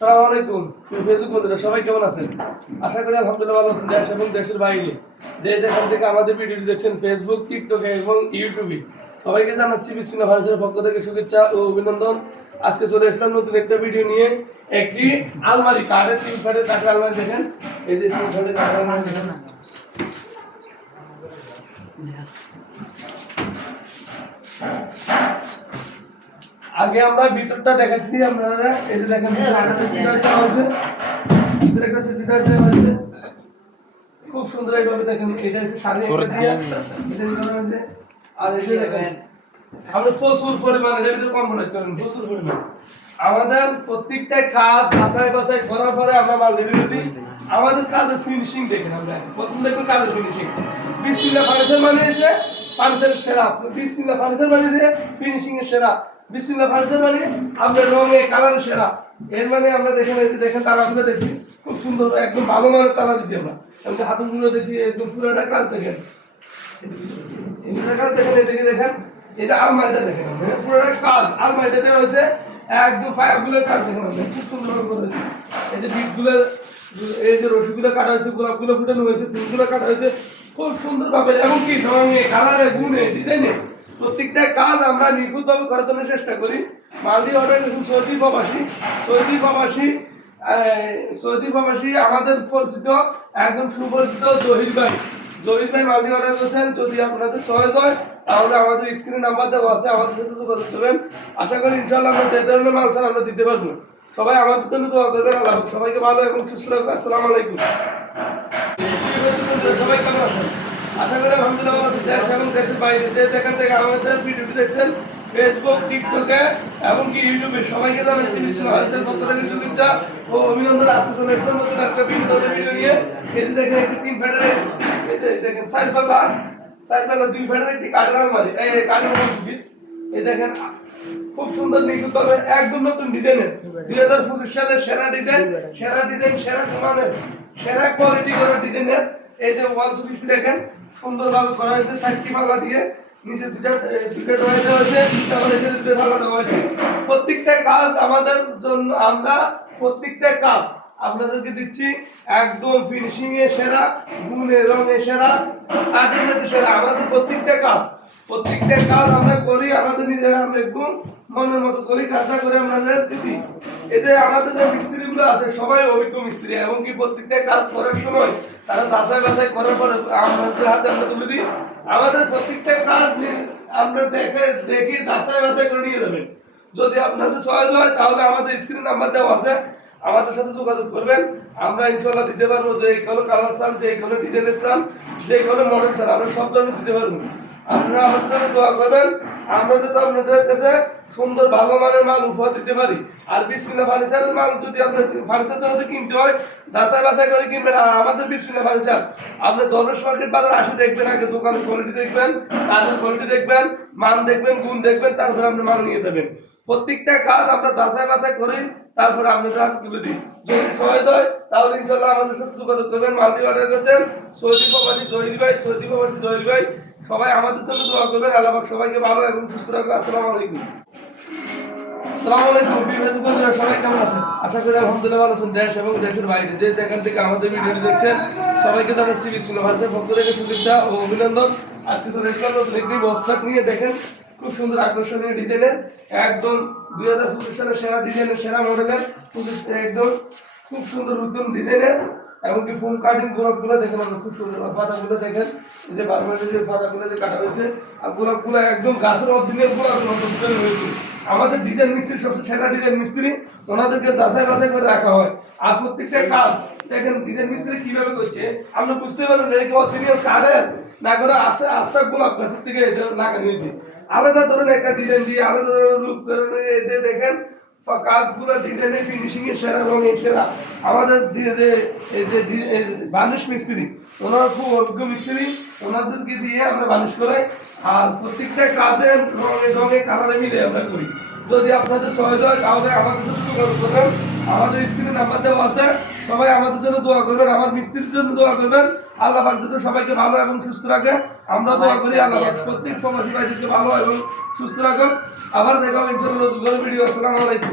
আসসালামু আলাইকুম ফেসবুক বন্ধুরা সবাই কেমন আছেন? আশা করি আলহামদুলিল্লাহ ভালো আছেন। দেশ এবং দেশের বাইরে যে যেখান থেকে আমাদের ভিডিওটি দেখছেন ফেসবুক, টিকটকে এবং ইউটিউবে সবাইকে জানাচ্ছি বিসমিল্লাহ ভারতের পক্ষ থেকে শুভেচ্ছা ও অভিনন্দন। আজকে চলে আসলাম নতুন একটা ভিডিও নিয়ে। একটি আলমারি কাঠের 3 ফাটের কাঠের আলমারি দেখেন, এই যে 3 ফাটের কাঠের আলমারি দেখেন। আগে আমরা ভিতরটা দেখাচ্ছি আপনারা, এই যে দেখেন ভিতরটা আছে, ভিতরে একটা সেটিটার আছে খুব সুন্দর এইভাবে দেখেন। এটা হচ্ছে সাড়ে আছে। আর এই যে দেখেন আমরা প্রচুর পরিমাণে এর ভিতরে কম্পোনেন্ট করেন, প্রচুর পরিমাণে আমাদের প্রত্যেকটা কাজ বাছাই বাছাই করার পরে আমরা মাল রিভিউ দিই। আমাদের কাজের ফিনিশিং দেখেন, আমরা প্রথম দেখুন কাজের ফিনিশিং। বিসমিল্লাহ ফার্নিচার মানে এসে ফার্নিচারের সেরা, বিসমিল্লাহ ফার্নিচার মানে যে ফিনিশিং এর সেরা, বিসমিল্লাহ ফার্নিচার মানে আমরা রঙে কালারের সেরা। এর মানে আমরা দেখেন, এই যে দেখেন তারা আমরা দেখছি খুব সুন্দর একদম ভালো মানের তালা দিচ্ছি আমরা। আমি হাতুগুলো দেখছি একদম পুরোটা কাজ দেখেন, এগুলো কাজ দেখেন। এদিকে দেখেন এই যে আলমারিটা দেখেন, পুরোটা কাজ। আলমারিটা দেওয়া হয়েছে একদম ফায়ারগুলোর কাজ দেখেন, খুব সুন্দর ভাবে করা হয়েছে। এই যে বিটগুলোর, এই যে রশিগুলো কাটা হয়েছে, গোলাপগুলো ফুটানো হয়েছে, ফুলগুলো কাটা হয়েছে খুব সুন্দর ভাবে, এবং কি রঙে কালারে গুণে ডিজাইনে প্রত্যেকটা কাজ আমরা নিখুঁতভাবে করার জন্য চেষ্টা করি। মালদ্বীপ অর্ডার করেছেন সৌদি প্রবাসী, সৌদি প্রবাসী আমাদের পরিচিত একদম সুপরিচিত জহির ভাই। জহির ভাই মালদ্বীপ অর্ডার করেছেন। যদি আপনাদের চয়েস হয় তাহলে আমাদের স্ক্রিনে নাম্বার দেওয়া আছে, আমাদের সাথে যোগাযোগ করবেন। আশা করি ইনশাআল্লাহ আমরা যে ধরনের মাল চান আমরা দিতে পারবো। সবাই আমাদের জন্য দোয়া করবেন। আল্লাহ সবাইকে ভালো এবং সুস্থ রাখুন। আসসালামু আলাইকুম। সবাই কেমন আছেন? আশা করি আলহামদুলিল্লাহ ভালো আছেন। দেশ এবং দেশের বাইরে যে যেখান থেকে আমাদের ভিডিওটি দেখছেন ফেসবুক, টিকটকে এবং কি ইউটিউবে সবাইকে জানাচ্ছি বিসমিল্লাহ ভারতের পক্ষ থেকে শুভেচ্ছা ও অভিনন্দন। আসতে চলে এসেছেন নতুন একটা ভিডিও নিয়ে। এই যে দেখেন একটি 3 ফাটের, এই যে দেখেন 4 পাল্লা 2 ফাটের একটি কাঠের আলমারি, এই কাঠের পিস। এই দেখেন খুব সুন্দর নিখুঁতভাবে একদম নতুন ডিজাইনের 2025 সালের সেরা ডিজাইন, সেরা মানের সেরা কোয়ালিটি করা ডিজাইনের। এই যে ওয়াল সুইচ দেখেন সুন্দরভাবে করা হয়েছে, 4টি পাল্লা দিয়ে নিচে দুটো ড্রয়ার দেওয়া হয়েছে, তারপরে এই যে দুটো পাল্লা দেওয়া হয়েছে। প্রত্যেকটা কাজ আমাদের জন্য, আমরা প্রত্যেকটা কাজ আপনাদেরকে দিচ্ছি একদম ফিনিশিং এ সেরা, গুণে রঙে সেরা, কাঠের মধ্যে সেরা। আমাদের প্রত্যেকটা কাজ আমরা করি আমাদের নিজেরা, আমরা একদম মনের মতো করি, কাজটা করে আমাদের দিদি। এই যে আমাদের যে মিস্ত্রিগুলো আছে সবাই অভিজ্ঞ মিস্ত্রি, এবং কি প্রত্যেকটা কাজ করার সময় তারা যাচাই বাছাই করার পরে আমাদের হাতে আমরা তুলে দিই। আমাদের প্রত্যেকটা কাজ আমরা দেখে যাচাই বাছাই করে নিয়ে যাবেন। যদি আপনাদের চয়েস হয় তাহলে আমাদের স্ক্রিন নাম্বার দেওয়া আছে, আমাদের সাথে যোগাযোগ করবেন। আমরা ইনশাআল্লাহ দিতে পারবো। যে কোনো কালার চান, যে কোনো ডিজাইনের চান, যে কোনো মডেল চান, আমরা সব ধরনের দিতে পারবো। আপনারা আমাদের জন্য দোয়া করবেন, আমরা যাতে আপনাদের কাছে সুন্দর ভালো মানের মাল উপহার দিতে পারি। আর বিসমিল্লাহ ফার্নিচারের মাল যদি আপনার ফার্নিচার যদি কিনতে হয় যাচাই বাছাই করে কিনবেন। আর আমাদের বিসমিল্লাহ ফার্নিচার আপনি দরবেশ মার্কেট বাজার আসে দেখবেন, আগে দোকানের কোয়ালিটি দেখবেন, কাজের কোয়ালিটি দেখবেন, মান দেখবেন, গুণ দেখবেন, তারপরে আপনি মাল নিয়ে যাবেন। প্রত্যেকটা কাজ আমরা যাচাই বাছাই করি, তারপরে আপনাদের হাতে তুলে দিই। যদি চয়েস হয় তাহলে ইনশাআল্লাহ আমাদের সাথে যোগাযোগ করবেন। মালদ্বীপ অর্ডার করেছেন সৌদি প্রবাসী জহির ভাই। সবাই আমাদের জন্য দোয়া করবেন। আল্লাহ পাক সবাইকে ভালো এবং সুস্থ রাখুন। আসসালামু আলাইকুম। ফেসবুক বন্ধুরা সবাই কেমন আছেন? আশা করি আলহামদুলিল্লাহ ভালো আছেন। দেশ এবং দেশের বাইরে যে যেখান থেকে আমাদের ভিডিওটি দেখছেন সবাইকে জানাচ্ছি বিসমিল্লাহ ভারতের পক্ষ থেকে শুভেচ্ছা ও অভিনন্দন। আজকে চলে এসলাম নতুন একটি বক্সার নিয়ে। দেখেন খুব সুন্দর আকর্ষণীয় ডিজাইনের, একদম 2025 সালের সেরা ডিজাইনের, সেরা মডেলের, একদম খুব সুন্দর উদ্যম ডিজাইনের, এমনকি ফোম কাটিং গোলাপগুলো দেখেন, আমরা খুব সুন্দর পাতাগুলো দেখেন, এই যে বারবারের যে পাতাগুলো যে কাটা হয়েছে, আর গোলাপগুলো একদম গাছের অরিজিনাল গোলাপের মতো ফুটানো হয়েছে। আমাদের ডিজাইন মিস্ত্রি সবচেয়ে সেরা ডিজাইন মিস্ত্রি, ওনাদেরকে যাচাই বাছাই করে রাখা হয়। আর প্রত্যেকটা কাজ দেখেন ডিজাইন মিস্ত্রি কিভাবে করছে আপনি বুঝতে পারবেন, এটা কি অরিজিনাল কাঠের না করে আস্তা গোলাপ গাছের থেকে এটা লাগানো হয়েছে। আলাদা ধরনের একটা ডিজাইন দিয়ে আলাদা ধরনের রূপ করে দেখেন কাজগুলো ডিজাইনের ফিনিশিং এর সেরা, রঙের সেরা। আমাদের দিয়ে যে এই যে বানিশ মিস্ত্রি, ওনারা খুব অভিজ্ঞ মিস্ত্রি, ওনাদেরকে দিয়ে আমরা বানিশ করাই। আর প্রত্যেকটা কাজের রঙে কালারে মিলে আমরা করি। যদি আপনাদের সহজ হয় তাহলে আমাদের সাথে যোগাযোগ করবেন, আমাদের স্ক্রিনে নাম্বার দেওয়া আছে। সবাই আমাদের জন্য দোয়া করবেন, আমার মিস্ত্রির জন্য দোয়া করবেন। আল্লাহ পাক যাতে সবাইকে ভালো এবং সুস্থ রাখে আমরা দোয়া করি। আল্লাহ পাক প্রত্যেক প্রবাসী ভাইদেরকে ভালো এবং সুস্থ রাখুন। আবার দেখা হবে ইনশাআল্লাহ নতুন ভিডিও। আসসালামু আলাইকুম।